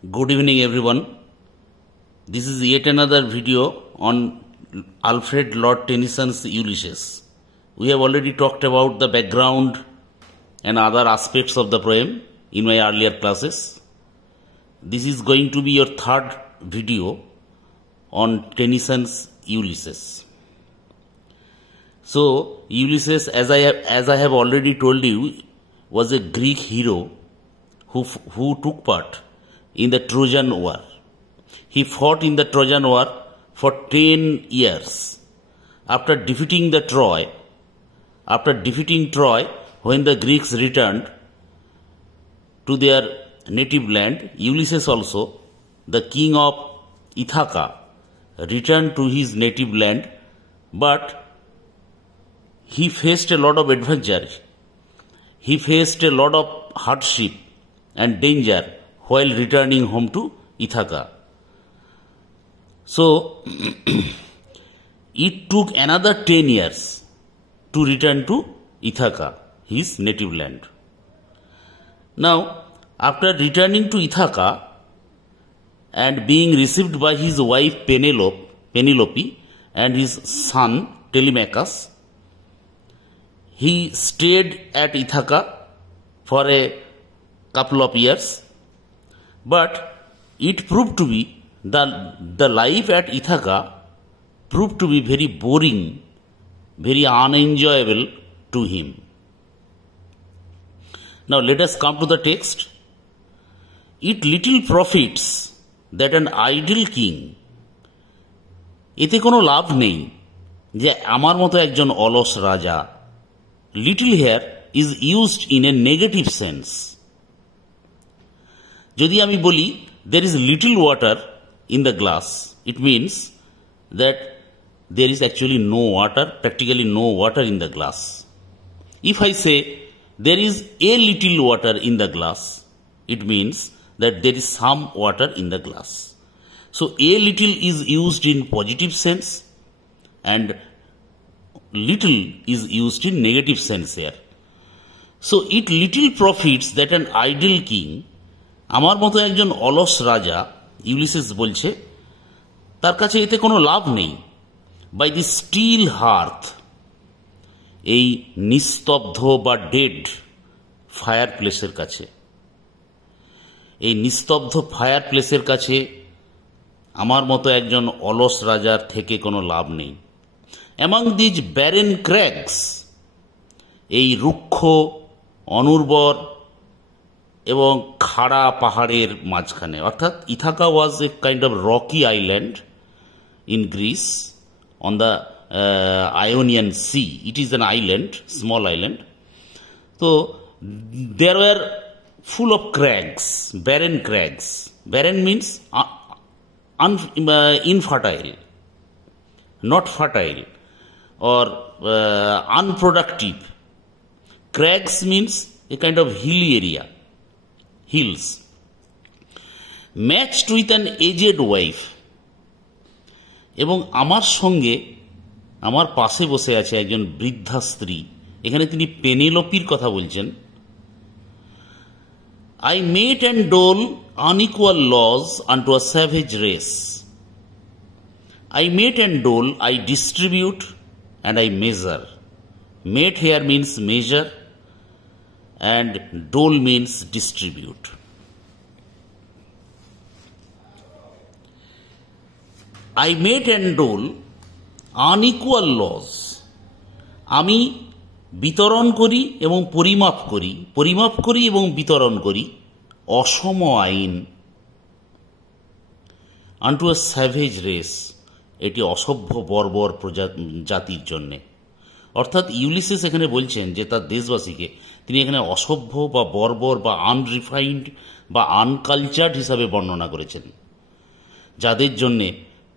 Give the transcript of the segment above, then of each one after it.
Good evening, everyone. This is yet another video on Alfred Lord Tennyson's Ulysses. We have already talked about the background and other aspects of the poem in my earlier classes. This is going to be your third video on Tennyson's Ulysses. So, Ulysses, as I have already told you, was a Greek hero who took part in the Trojan War. He fought in the Trojan War for 10 years. After defeating Troy, when the Greeks returned to their native land, Ulysses also, the king of Ithaca, returned to his native land, but he faced a lot of adventure. He faced a lot of hardship and danger while returning home to Ithaca. So, it took another 10 years to return to Ithaca, his native land. Now, after returning to Ithaca and being received by his wife Penelope and his son Telemachus, he stayed at Ithaca for a couple of years. But it proved to be, the life at Ithaca proved to be very boring, very unenjoyable to him. Now let us come to the text. It little profits that an idle king, এতে কোনো লাভ নেই যে আমার মতো একজন অলস রাজা. Little here is used in a negative sense. যদি আমি বলি there is little water in the glass, it means that there is actually no water, practically no water in the glass. If I say there is a little water in the glass, it means that there is some water in the glass. So a little is used in positive sense and little is used in negative sense here. So it little profits that an idle king, আমার মতো একজন অলস রাজা, Ulysses বলছে, তার কাছে এতে কোনো লাভ নেই. বাই দি স্টিল হার্থ, এই নিস্তব্ধ বা ডেড ফায়ার প্লেসের কাছে, এই নিস্তব্ধ ফায়ার প্লেসের কাছে আমার মতো একজন অলস রাজার থেকে কোনো লাভ নেই. অ্যামং দিজ ব্যারেন ক্র্যাগস, এই রুক্ষ অনুর্বর এবং খাড়া পাহাড়ের মাঝখানে, অর্থাৎ Ithaca was a kind of rocky island in Greece on the Ionian sea. It is an island, small island. তো there were full of crags, barren crags. Barren means infertile, not fertile, or unproductive. Crags means a kind of hilly area, hills. Matched with an aged wife. এবং আমার সঙ্গে, আমার পাশে বসে আছে একজন বৃদ্ধা স্ত্রী. এখানে তিনি পেনেলোপির কথা বলছেন. I mate and dole unequal laws unto a savage race. I mate and dole, I distribute and I measure. Mate here means measure and dole means distribute. I mate and dole unequal laws. আমি বিতরণ করি এবং পরিমাপ করি এবং বিতরণ করি অসম আইন আনটু এ স্যাভেজ রেস, এটি অসভ্য বর্বর জাতির জন্যে. অর্থাৎ ইউলিসিস এখানে বলছেন যে তার দেশবাসীকে তিনি এখানে অসভ্য বা বর্বর বা আনরিফাইন্ড বা আনকালচার্ড হিসাবে বর্ণনা করেছেন, যাদের জন্যে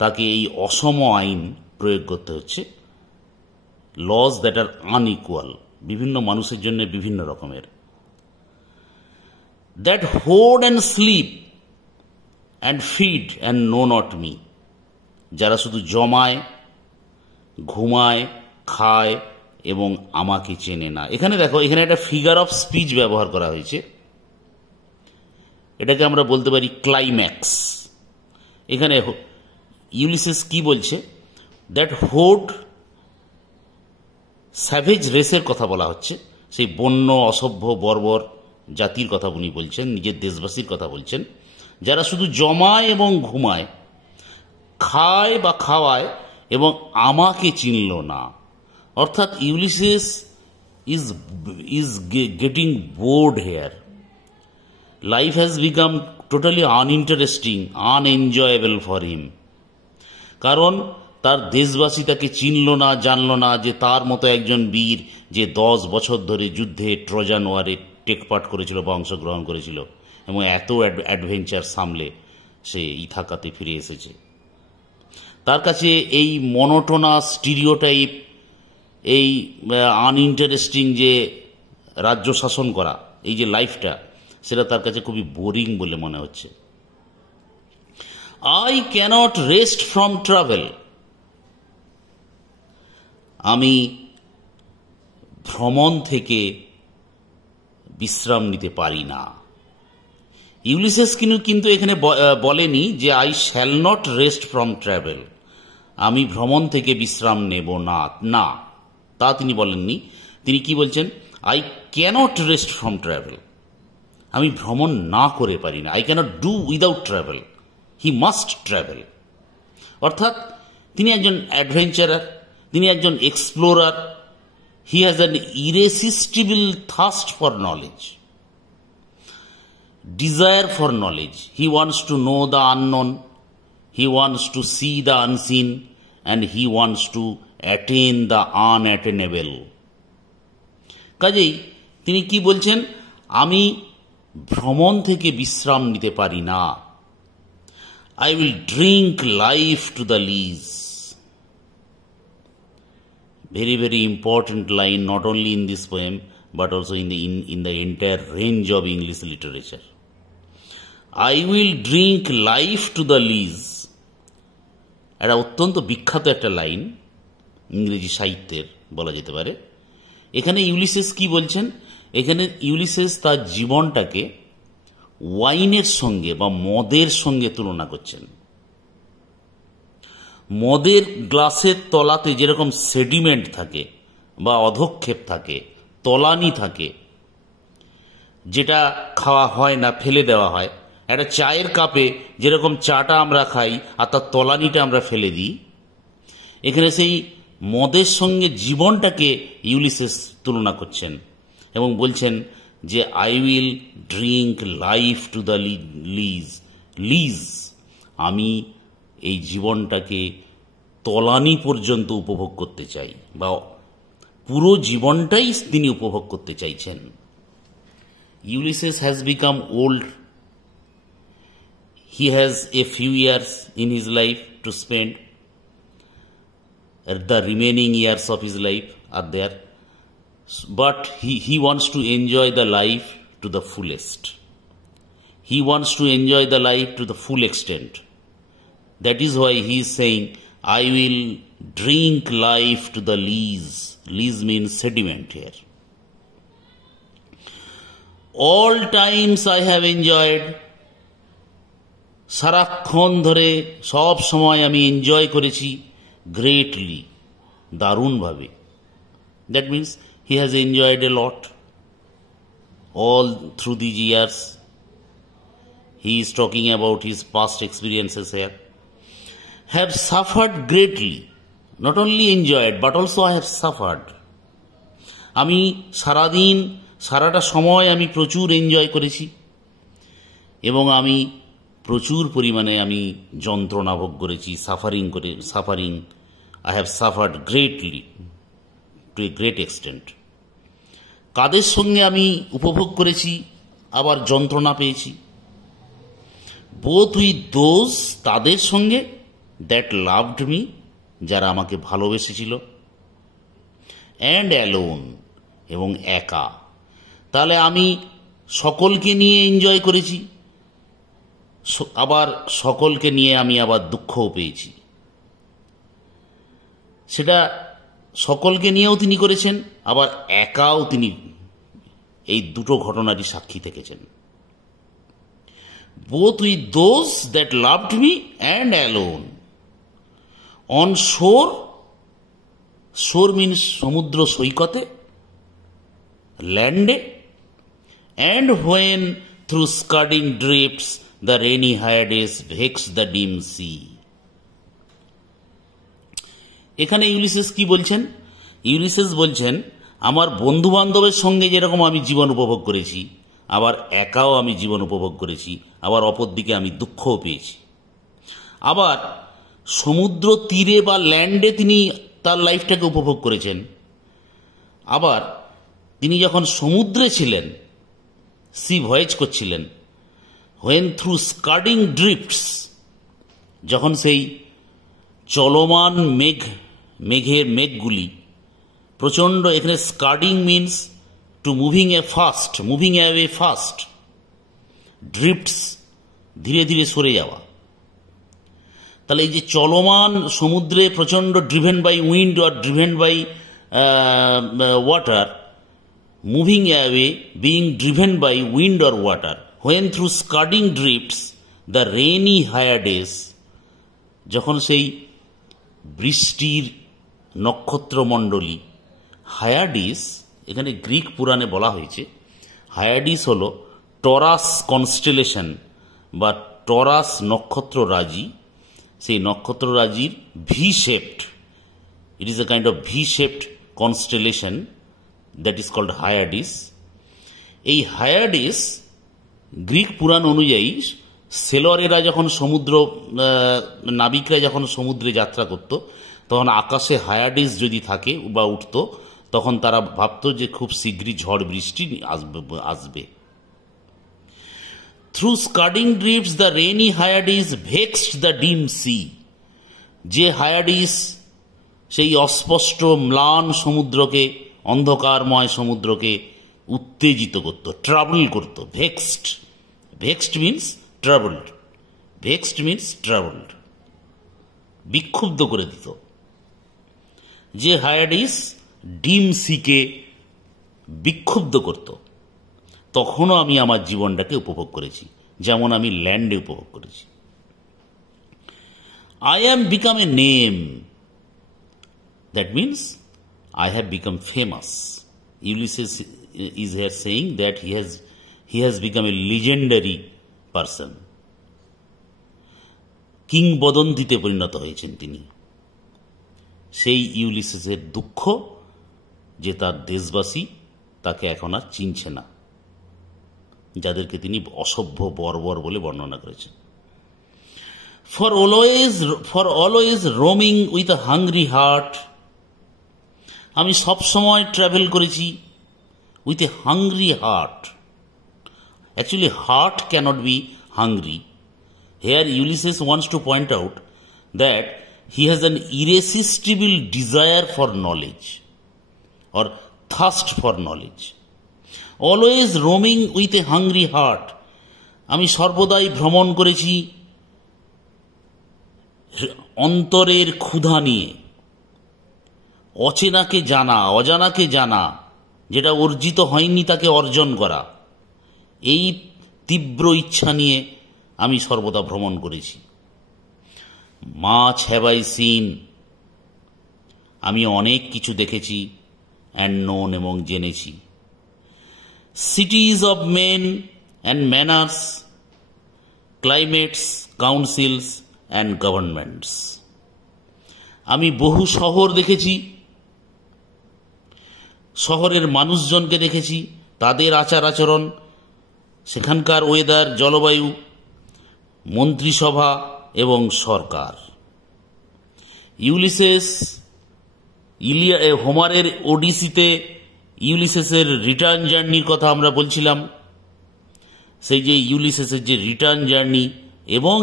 তাকে এই অসম আইন প্রয়োগ করতে হচ্ছে. laws that are unequal, বিভিন্ন মানুষের জন্য বিভিন্ন রকমের. that hoard and sleep and feed and know not me, যারা শুধু জমায়, ঘুমায়, খায় এবং আমাকে চেনে না. এখানে দেখো, এখানে একটা ফিগার অফ স্পিচ ব্যবহার করা হয়েছে. এটাকে আমরা বলতে পারি ক্লাইম্যাক্স। এখানে ইউলিসিস কি বলছে, দ্যাট হোড স্যাভেজ রেসের কথা বলা হচ্ছে, সেই বন্য অসভ্য বর্বর জাতির কথা উনি বলছেন, নিজের দেশবাসীর কথা বলছেন, যারা শুধু জমায় এবং ঘুমায়, খায় বা খাওয়ায় এবং আমাকে চিনল না। অর্থাৎ Ulysses is getting bored here. Life has become totally uninteresting, unenjoyable for him. কারণ তার দেশবাসী তাকে চিনল না, জানল না যে তার মতো একজন বীর যে 10 বছর ধরে যুদ্ধে ট্রোজান ওয়ারে টেকপার্ট করেছিল বা অংশগ্রহণ করেছিল এবং এত অ্যাডভেঞ্চার সামলে সে ইথাকাতে ফিরে এসেছে। তার কাছে এই মনোটোনাস স্টিরিওটাইপ, এই আনইন্টারেস্টিং যে রাজ্য শাসন করা, এই যে লাইফটা, সেটা তার কাছে খুবই বোরিং বলে মনে হচ্ছে। I cannot rest from travel, আমি ভ্রমণ থেকে বিশ্রাম নিতে পারি না। ইউলিসিস কিন্তু এখানে বলেনি যে I shall not rest from travel, আমি ভ্রমণ থেকে বিশ্রাম নেব না, না, তা তিনি বলেননি। তিনি কি বলছেন, I cannot rest from travel, আমি ভ্রমণ না করে পারি না। I cannot do without travel, he must travel. অর্থাৎ তিনি একজন অ্যাডভেঞ্চারার, তিনি একজন explorer, he has an irresistible thirst for knowledge, desire for knowledge. He wants to know the unknown, he wants to see the unseen, and he wants to attain the unattainable. কাজেই তিনি কি বলছেন, আমি ভ্রমণ থেকে বিশ্রাম নিতে পারি না। I will drink life to the lees. Very, very important line, not only in this poem but also in the entire range of English literature. I will drink life to the lees. এটা অত্যন্ত বিখ্যাত একটা line ইংরেজি সাহিত্যের বলা যেতে পারে। এখানে ইউলিসিস কি বলছেন, এখানে ইউলিসিস তার জীবনটাকে ওয়াইনের সঙ্গে বা মদের সঙ্গে তুলনা করছেন। মদের গ্লাসের তলাতে যেরকম সেডিমেন্ট থাকে বা অধক্ষেপ থাকে, তলানি থাকে, যেটা খাওয়া হয় না, ফেলে দেওয়া হয়। একটা চায়ের কাপে যেরকম চাটা আমরা খাই আর তার তলানিটা আমরা ফেলে দিই, এখানে সেই মদের সঙ্গে জীবনটাকে ইউলিসিস তুলনা করছেন এবং বলছেন যে I will drink life to the lees, আমি এই জীবনটাকে তলানি পর্যন্ত উপভোগ করতে চাই, বা পুরো জীবনটাই তিনি উপভোগ করতে চাইছেন। Ulysses has become old. He has a few years in his life to spend. The remaining years of his life are there. But he wants to enjoy the life to the fullest. He wants to enjoy the life to the full extent. That is why he is saying, I will drink life to the lees. Lees means sediment here. All times I have enjoyed, সারাক্ষণ ধরে সব সময় আমি enjoy করেছি, greatly, দারুণভাবে। That means he has enjoyed A lot all through these years. He is talking about his past experiences here. Have suffered greatly, not only enjoyed but also I have suffered. আমি সারাটা সময় আমি প্রচুর enjoy করেছি এবং আমি প্রচুর পরিমাণে আমি যন্ত্রণা ভোগ করেছি, suffering I have suffered greatly to a great extent. কাদের সঙ্গে আমি উপভোগ করেছি আবার যন্ত্রণা পেয়েছি, বোথ উইথ দোজ, তাদের সঙ্গে, দ্যাট লাভড মি, যারা আমাকে ভালোবেসেছিল, অ্যান্ড অ্যালোন, এবং একা। তাহলে আমি সকলকে নিয়ে এনজয় করেছি, আবার সকলকে নিয়ে আমি আবার দুঃখও পেয়েছি। সেটা সকলকে নিয়েও তিনি করেছেন, আবার একাও তিনি এই দুটো ঘটনারই সাক্ষী থেকেছেন। both with those that loved me and alone. On shore, shore means সমুদ্র সৈকতে, lande, and when through scudding drifts the rainy Hyades vexed the dim sea. এখানে ইউলিসিস কি বলছেন? ইউলিসিস বলছেন, আমার বন্ধু বান্ধবের সঙ্গে যেরকম আমি জীবন উপভোগ করেছি, আবার একাও আমি জীবন উপভোগ করেছি, আবার অপরদিকে আমি দুঃখও পেয়েছি। আবার সমুদ্র তীরে বা ল্যান্ডে তিনি তার লাইফটাকে উপভোগ করেছেন। আবার তিনি যখন সমুদ্রে ছিলেন, সি ভয়েজ করছিলেন, when through scudding drifts, যখন সেই চলমান মেঘের মেঘগুলি প্রচণ্ড, এখানে scudding means to moving away fast, drifts ধীরে ধীরে সরে যাওয়া। তাহলে এই যে চলমান সমুদ্রে প্রচণ্ড driven by wind or driven by water, moving away being driven by wind or water, when through scudding drifts the rainy Hyades, যখন সেই বৃষ্টির নক্ষত্রমণ্ডলী হায়াডিস, এখানে গ্রিক পুরাণে বলা হয়েছে হায়াডিস হল টরাস কনস্টেলেশন বা টরাস নক্ষত্ররাজি, সেই নক্ষত্ররাজির V shaped, it is a kind of V shaped constellation that is called Hyades. এই হায়াডিস গ্রিক পুরাণ অনুযায়ী সেলরেরা যখন নাবিকরা যখন সমুদ্রে যাত্রা করত, তখন আকাশে হায়াডিস যদি থাকে বা উঠত, তখন তারা ভাবত যে খুব শীঘ্রই ঝড় বৃষ্টি আসবে। Through scudding drifts the rainy Hyades vexed the dim sea, যে হায়াডিস সেই অস্পষ্ট ম্লান সমুদ্রকে, অন্ধকারময় সমুদ্রকে উত্তেজিত করত, ট্রাবল করত। ভেক্সড মিন্স ট্রাবলড, বিক্ষুব্ধ করে দিত। যে হায়াডিস ডিম সিকে বিক্ষুব্ধ করত, তখনও আমি আমার জীবনটাকে উপভোগ করেছি, যেমন আমি ল্যান্ডে উপভোগ করেছি। I am become a name, that means I have become famous. Ulysses is here saying that he has become a legendary person. কিংবদন্তিতে পরিণত হয়েছেন তিনি। সেই ইউলিসিসের দুঃখ যে তার দেশবাসী তাকে এখন আর চিনছে না, যাদেরকে তিনি অসভ্য বর্বর বলে বর্ণনা করেছেন। For always roaming with a hungry heart, আমি সবসময় ট্রাভেল করেছি with a hungry heart. Actually, heart cannot be hungry. Here Ulysses wants to point out that he has an irresistible desire for knowledge or thirst for knowledge. Always roaming with a hungry heart, আমি সর্বদাই ভ্রমণ করেছি অন্তরের ক্ষুধা নিয়ে, অজানাকে জানা, যেটা অর্জিত হয়নি তাকে অর্জন করা, এই তীব্র ইচ্ছা নিয়ে আমি সর্বদা ভ্রমণ করেছি। মাচ হ্যাভ আই সিন, আমি অনেক কিছু দেখেছি, অ্যান্ড নোন এবং জেনেছি। Cities of men and manners, climates, councils and governments, আমি বহু শহর দেখেছি, শহরের মানুষজনকে দেখেছি, তাদের আচার আচরণ, সেখানকার ওয়েদার, জলবায়ু, মন্ত্রিসভা এবং সরকার। ইউলিসেস, হোমারের ওডিসিতে ইউলিসেসের রিটার্ন জার্নির কথা আমরা বলছিলাম। সেই যে ইউলিসেসের যে রিটার্ন জার্নি এবং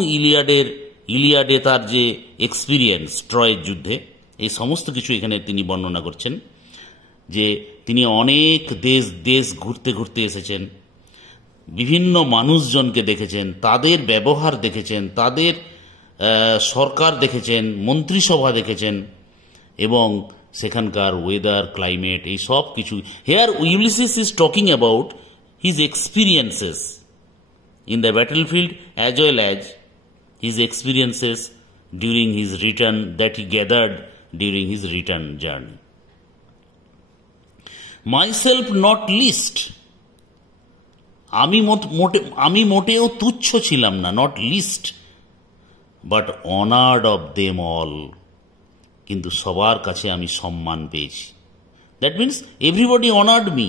ইলিয়াডে তার যে এক্সপিরিয়েন্স ট্রয়ের যুদ্ধে, এই সমস্ত কিছু এখানে তিনি বর্ণনা করছেন। যে তিনি অনেক দেশ ঘুরতে ঘুরতে এসেছেন, বিভিন্ন মানুষজনকে দেখেছেন, তাদের ব্যবহার দেখেছেন, তাদের সরকার দেখেছেন, মন্ত্রিসভা দেখেছেন এবং সেখানকার ওয়েদার, ক্লাইমেট, এই সব কিছু। Here Ulysses is talking about his experiences in the battlefield as well as his experiences during his return that he gathered during his return journey. Myself not least, আমি মোটেও তুচ্ছ ছিলাম না, not least, but honored of them all, কিন্তু সবার কাছে আমি সম্মান পেয়েছি। That means everybody honored me,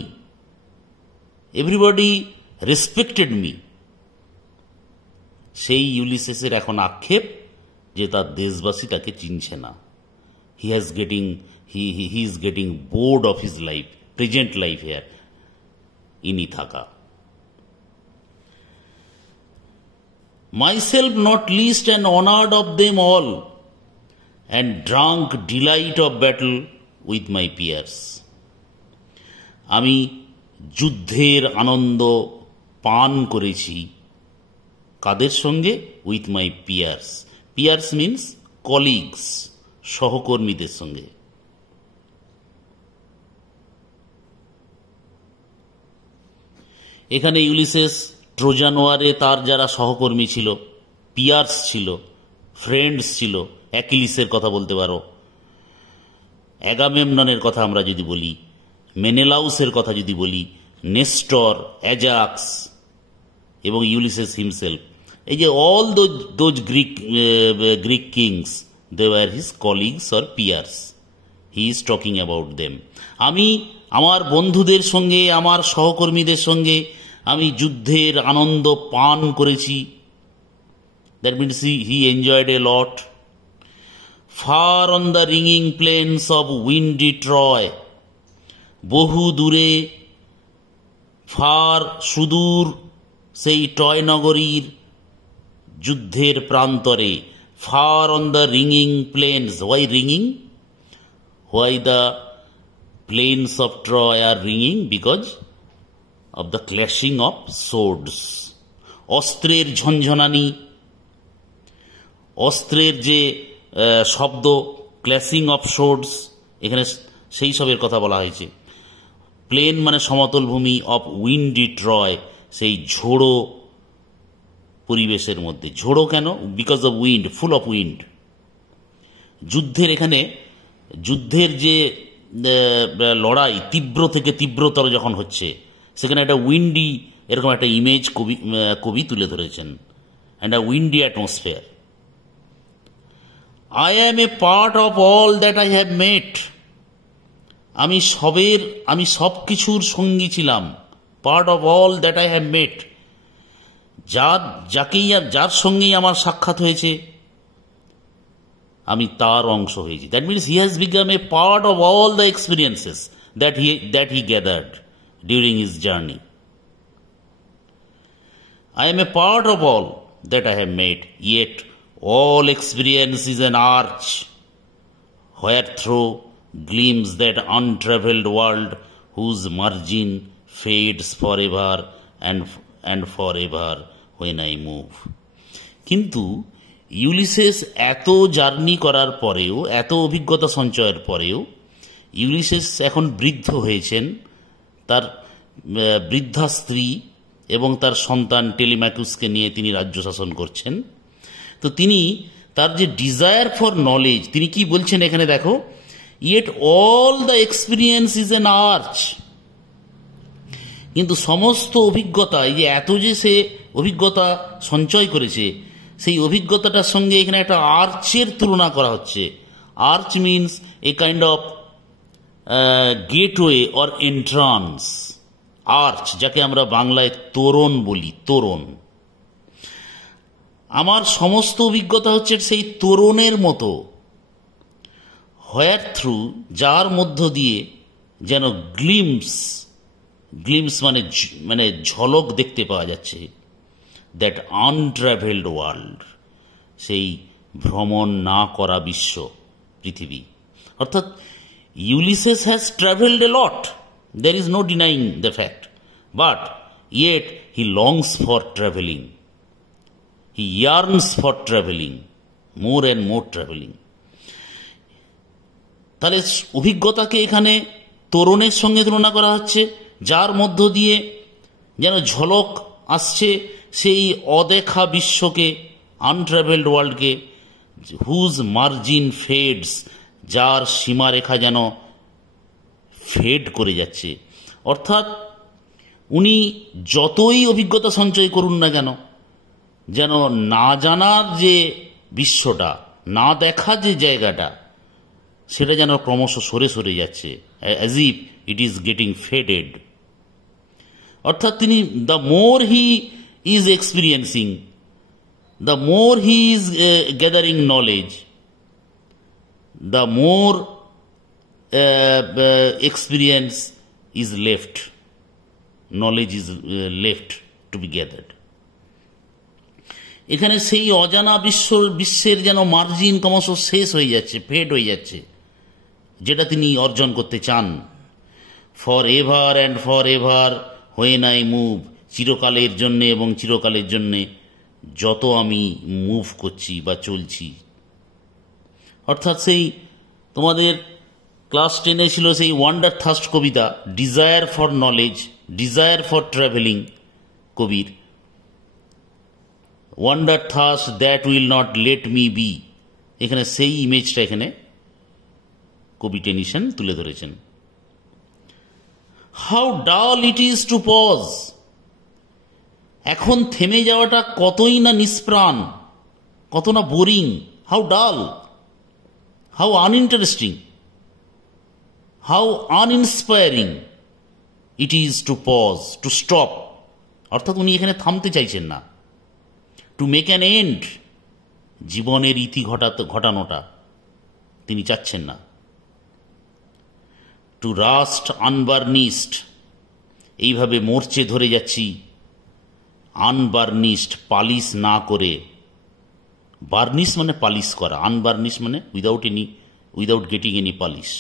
everybody respected me. সেই ইউলিসেসের এখন আক্ষেপ যে তার দেশবাসী তাকে চিনছে না। He is getting bored of his life, present life here in Ithaca. Myself not least and honored of them all, and drunk delight of battle with my peers. আমি যুদ্ধের আনন্দ পান করেছি কাদের সঙ্গে? With my peers. Peers means colleagues, সহকর্মীদের সঙ্গে। এখানে Ulysses Trojan ওয়ারে তার যারা সহকর্মী ছিল, পিয়ার্স ছিল, ফ্রেন্ডস ছিল, অ্যাকিলিসের কথা বলতে পারো, অ্যাগামেমননের কথা আমরা যদি বলি, মেনেলাউসের কথা যদি বলি, নেস্টর, অ্যাজাক্স এবং ইউলিসেস হিমসেলফ, এই যে all those Greek kings, they were his colleagues or peers. He is talking about them. আমি আমার বন্ধুদের সঙ্গে, আমার সহকর্মীদের সঙ্গে আমি যুদ্ধের আনন্দ পান করেছি। That means he enjoyed A lot. Fur on the রিঙিং planes of Windy Troy, বহু দূরে, ফার সুদূর সেই টয় নগরীর যুদ্ধের প্রান্তরে। Fur on the রিঙিং planes, why রিঙিং? Why the plains of Troy are ringing? Because of the clashing of swords. অস্ত্রের ঝনঝনানি, অস্ত্রের যে শব্দ, ক্ল্যাশিং অফ সোর্ডস, এখানে সেই সবের কথা বলা হয়েছে। প্লেন মানে সমতল ভূমি, অফ উইন্ডি ট্রয়, সেই ঝোড়ো পরিবেশের মধ্যে। ঝোড়ো কেন? Because of wind, full of wind. যুদ্ধের এখানে যুদ্ধের যে লড়াই তীব্র থেকে তীব্রতর যখন হচ্ছে, সেখানে একটা উইন্ডি এরকম একটা ইমেজ কবি তুলে ধরেছেন, and a Windy atmosphere. I am A part of all that I have মেট, আমি সব কিছুর সঙ্গী ছিলাম। Part of all that I have মেট, যার সঙ্গেই আমার সাক্ষাৎ হয়েছে আমি তার অংশ হয়েছি। That means he has become a part of all the experiences that he gathered during his journey. I am a part of all that I have made, yet all experience is an arch wherethrough gleams that untravelled world whose margin fades forever and forever when I move. কিন্তু Ulysses এত journey করার পরেও, এত অভিজ্ঞতা সঞ্চয়ের পরেও, Ulysses এখন বৃদ্ধ হয়েছেন। তার বৃদ্ধা স্ত্রী এবং তার সন্তান টেলিম্যাকুসকে নিয়ে তিনি রাজ্য শাসন করছেন। তো তিনি তার যে ডিজায়ার ফর নলেজ, তিনি কি বলছেন এখানে দেখো, yet all the experience is an arch. কিন্তু সমস্ত অভিজ্ঞতা, এই যে এত যে সে অভিজ্ঞতা সঞ্চয় করেছে, সেই অভিজ্ঞতাটার সঙ্গে এখানে একটা আর্চের তুলনা করা হচ্ছে। Arch means a kind of gateway or entrance. Arch, যাকে আমরা বাংলায় তোরণ বলি, তোরণ। আমার সমস্ত অভিজ্ঞতা হচ্ছে সেই তোরণের মতো, হোয়ার থ্রু, যার মধ্য দিয়ে যেন গ্লিমস মানে ঝলক দেখতে পাওয়া যাচ্ছে, দ্যাট আনট্রাভেলড ওয়ার্ল্ড, সেই ভ্রমণ না করা বিশ্ব, পৃথিবী। অর্থাৎ Ulysses has travelled A lot, there is no denying the fact, but yet he longs for traveling, he yearns for traveling, more and more traveling. তাহলে অভিজ্ঞতাকে এখানে তরুণের সঙ্গে তুলনা করা হচ্ছে, যার মধ্য দিয়ে যেন ঝলক আসছে সেই অদেখা বিশ্বকে, আনট্রাভেলড ওয়ার্ল্ডকে, হুজ মার্জিন ফেডস, যার সীমারেখা যেন ফেড করে যাচ্ছে। অর্থাৎ উনি যতই অভিজ্ঞতা সঞ্চয় করুন না কেন, যেন না জানার যে বিশ্বটা, না দেখা যে জায়গাটা, সেটা যেন ক্রমশ সরে সরে যাচ্ছে, as if it is getting faded. অর্থাৎ তিনি, the more he is experiencing, the more he is gathering knowledge, the more experience is left, knowledge is left to be gathered. এখানে সেই অজানা বিশ্বের যেন মার্জিন ক্রমশ শেষ হয়ে যাচ্ছে, ফেড হয়ে যাচ্ছে, যেটা তিনি অর্জন করতে চান। For ever and for ever when I move, চিরকালের জন্যে এবং চিরকালের জন্যে যত আমি মুভ করছি বা চলছি। অর্থাৎ সেই তোমাদের ক্লাস 10-এ ছিল সেই ওয়ান্ডার থার্স্ট কবিতা, desire for knowledge, desire for travelling কবির, wander thirst that will not let me be. এখানে সেই ইমেজটা এখানে কবি টেনিসন তুলে ধরেছেন। হাউ ডাল ইট ইজ টু পজ, এখন থেমে যাওয়াটা কতই না নিষ্প্রাণ, কত না বোরিং। হাউ ডাল, how uninteresting, how uninspiring it is to pause, to stop. অর্থাৎ উনি এখানে থামতে চাইছেন না। টু মেক অ্যান এন্ড, জীবনের ইতি ঘটানোটা তিনি চাচ্ছেন না। টু রাস্ট আনবার্নিশড, এইভাবে মরচে ধরে যাচ্ছি, আনবার্নিশড, পালিশ না করে। বার্নিশ মানে পালিশ করা, আনবার্নিশ মানে without getting any polish.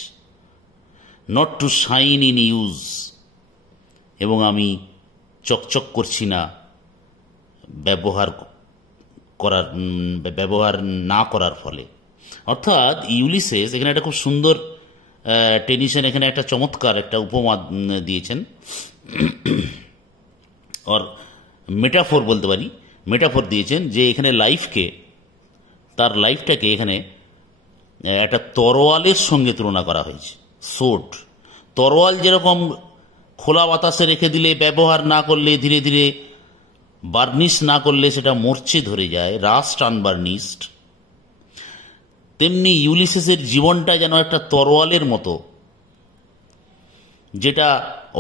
Not to shine in use, এবং আমি চকচক করছি না ব্যবহার না করার ফলে। অর্থাৎ ইউলিসেস এখানে একটা খুব সুন্দর, টেনিসন এখানে একটা চমৎকার একটা উপমা দিয়েছেন, আর মেটাফোর বলতে পারি, মেটাফোর দিয়েছেন যে এখানে তার লাইফটাকে এখানে একটা তরোয়ালের সঙ্গে তুলনা করা হয়েছে। সোড, তরোয়াল যেরকম খোলা বাতাসে রেখে দিলে, ব্যবহার না করলে, ধীরে ধীরে বার্নিশ না করলে সেটা মরচে ধরে যায়, রাস্ট আনবার্নিশড, তেমনি ইউলিসেসের জীবনটা যেন একটা তরোয়ালের মতো, যেটা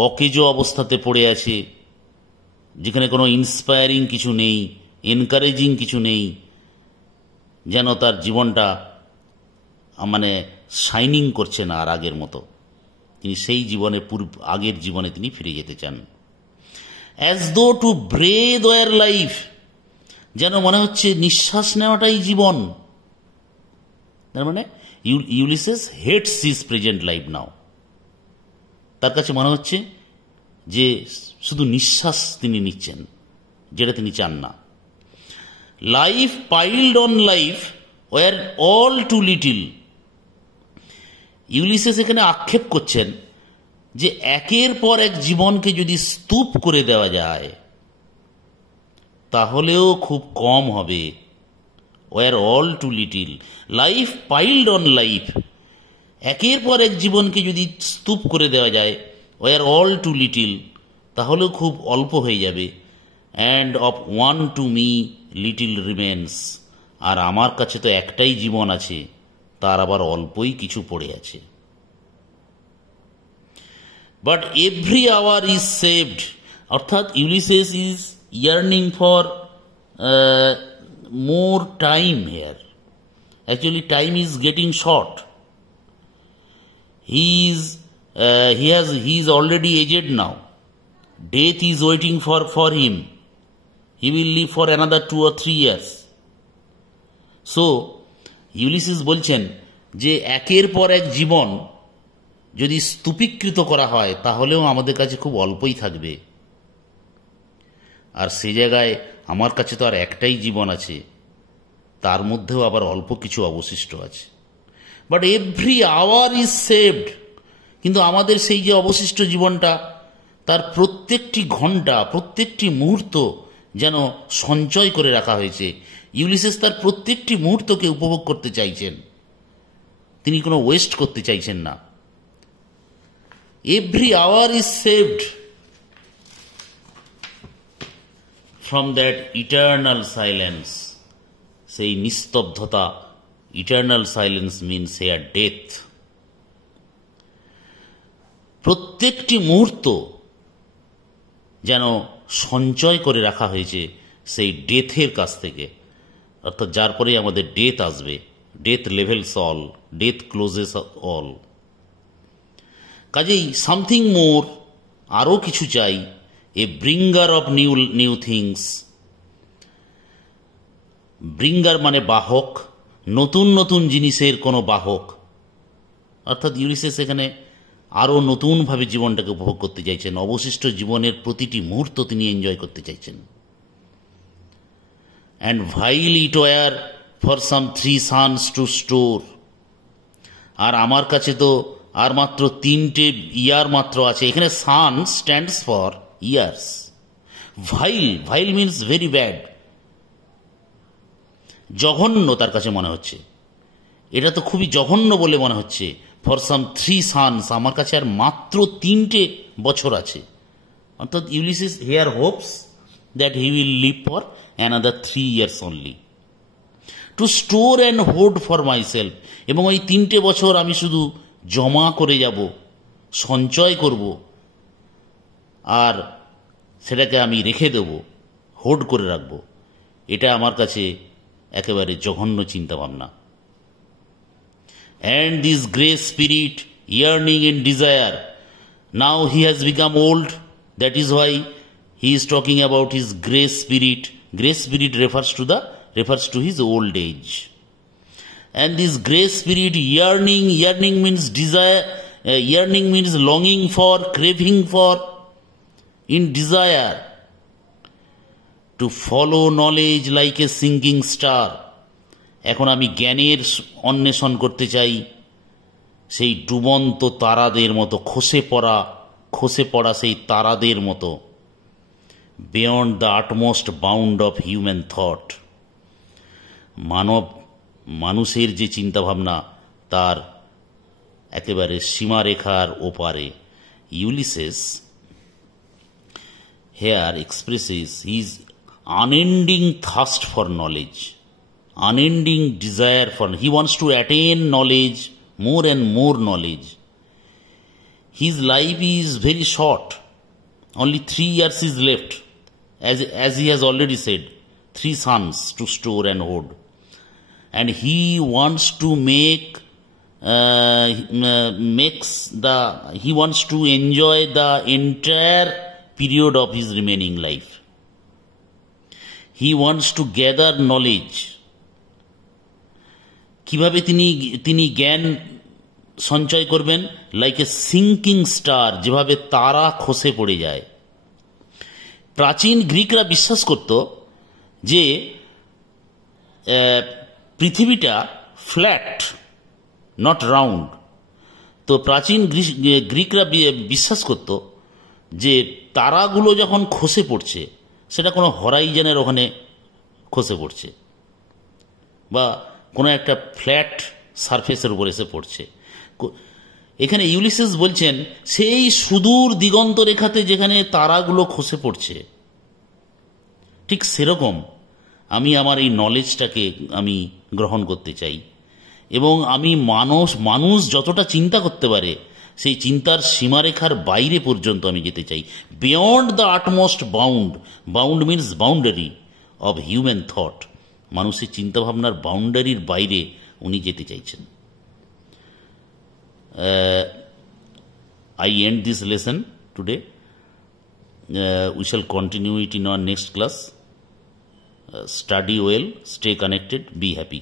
অকেজো অবস্থাতে পড়ে আছে, যেখানে কোনো ইন্সপায়ারিং কিছু নেই, এনকারেজিং কিছু নেই, যেন তার জীবনটা মানে শাইনিং করছে না আর আগের মতো। তিনি সেই আগের জীবনে তিনি ফিরে যেতে চান। As though to breathe war life, যেন মনে হচ্ছে নিঃশ্বাস নেওয়াটাই জীবন। তার মানে Ulysses hates his present life নাও। তার কাছে মনে হচ্ছে যে শুধু নিঃশ্বাস তিনি নিচ্ছেন, যেটা তিনি চান না। Life piled on life were all too little, Ulysses এখানে আক্ষেপ করছেন যে একের পর এক জীবনকে যদি স্তূপ করে দেওয়া যায় তাহলেও খুব কম হবে। Were all too little, life piled on life, একের পর এক জীবনকে যদি স্তূপ করে দেওয়া যায়, ওয়ার অল টু লিটিল, তাহলেও খুব অল্প হয়ে যাবে। And of one to me little remains, আর আমার কাছে তো একটাই জীবন আছে, তার আবার অল্পই কিছু পড়ে আছে। But every hour is saved, অর্থাৎ Ulysses is yearning for more time here. Actually time is getting short. He is already aged now. Death is waiting for him. He will live for another 2 or 3 years. So Ulysses বলছেন যে একের পর এক জীবন যদি স্তূপীকৃত করা হয় তাহলেও আমাদের কাছে খুব অল্পই থাকবে, আর সে জায়গায় আমার কাছে তো আর একটাই জীবন আছে, তার মধ্যেও আবার অল্প কিছু অবশিষ্ট আছে। But every hour is saved, কিন্তু আমাদের সেই যে অবশিষ্ট জীবনটা, তার প্রত্যেকটি ঘন্টা, প্রত্যেকটি মুহূর্ত যেন সঞ্চয় করে রাখা হয়েছে। ইউলিসেস তার প্রত্যেকটি মুহূর্তকে উপভোগ করতে চাইছেন, তিনি কোনো ওয়েস্ট করতে চাইছেন না। Every hour is saved from that eternal silence, সেই নিস্তব্ধতা। Eternal silence means here death. প্রত্যেকটি মুহূর্ত যেন সঞ্চয় করে রাখা হয়েছে সেই ডেথের কাছ থেকে, অর্থাৎ যার পরে আমাদের ডেথ আসবে। Death levels all, death clauses all. কাজেই সামথিং মোর, আরও কিছু চাই। এ ব্রিঙ্গার অফ নিউ থিংস। ব্রিঙ্গার মানে বাহক, নতুন নতুন জিনিসের কোনো বাহক। অর্থাৎ ইউলিসেস এখানে আরও নতুনভাবে জীবনটাকে উপভোগ করতে চাইছেন, অবশিষ্ট জীবনের প্রতিটি মুহূর্ত তিনি এনজয় করতে চাইছেন। And vile it were for some 3 sons to store. আর আমার কাছে তো আর মাত্র 3টে ইয়ার মাত্র আছে। এখানে sun stands for years. Vile, vile means very bad, জঘন্য তার কাছে মনে হচ্ছে। এটা তো খুবই জঘন্য বলে মনে হচ্ছে। ফর সাম 3 sons, আমার কাছে আর মাত্র 3টে বছর আছে। অর্থাৎ Ulysses here hopes that he will live for another 3 years অনলি। To store and hold for myself, এবং ওই 3টে বছর আমি শুধু জমা করে যাব, সঞ্চয় করব, আর সেটাকে আমি রেখে দেব, হোল্ড করে রাখব। এটা আমার কাছে একেবারে জঘন্য চিন্তাভাবনা। And this grey spirit yearning and desire, now he has become old, that is why he is talking about his grey spirit. Grey spirit refers to his old age. And this grey spirit yearning means desire, yearning means longing for, craving for, in desire, to follow knowledge like a sinking star. এখন আমি জ্ঞানের অন্বেষণ করতে চাই সেই ডুবন্ত তারাদের মতো, খসে পড়া সেই তারাদের মতো। Beyond the utmost bound of human thought. মানুষের যে চিন্তাভাবনা তার একেবারে সীমারেখার ওপারে। Ulysses here expresses his unending thirst for knowledge, unending desire for, he wants to attain knowledge, more and more knowledge. His life is very short, only 3 years is left, as he has already said, 3 sons to store and hold. And he wants to he wants to enjoy the entire period of his remaining life. He wants to gather knowledge. কিভাবে তিনি জ্ঞান সঞ্চয় করবেন? Like a sinking star, যেভাবে তারা খসে পড়ে যায়। প্রাচীন গ্রিকরা বিশ্বাস করত যে পৃথিবীটা ফ্ল্যাট, নট রাউন্ড। তো প্রাচীন গ্রিকরা বিশ্বাস করত যে তারাগুলো যখন খসে পড়ছে সেটা কোনো হরাইজনের ওখানে খসে পড়ছে, বা কোনো একটা ফ্ল্যাট সারফেসের উপর এসে পড়ছে। এখানে ইউলিসেস বলছেন সেই সুদূর দিগন্ত রেখাতে যেখানে তারাগুলো খসে পড়ছে, ঠিক সেরকম আমি আমার এই নলেজটাকে আমি গ্রহণ করতে চাই। এবং আমি মানুষ যতটা চিন্তা করতে পারে সেই চিন্তার সীমারেখার বাইরে পর্যন্ত আমি যেতে চাই। Beyond the utmost bound means boundary of human thought. মানুষের চিন্তাভাবনার বাউন্ডারির বাইরে উনি যেতে চাইছেন। I end this lesson today. We shall continue it in our next class. Study well, stay connected, be happy.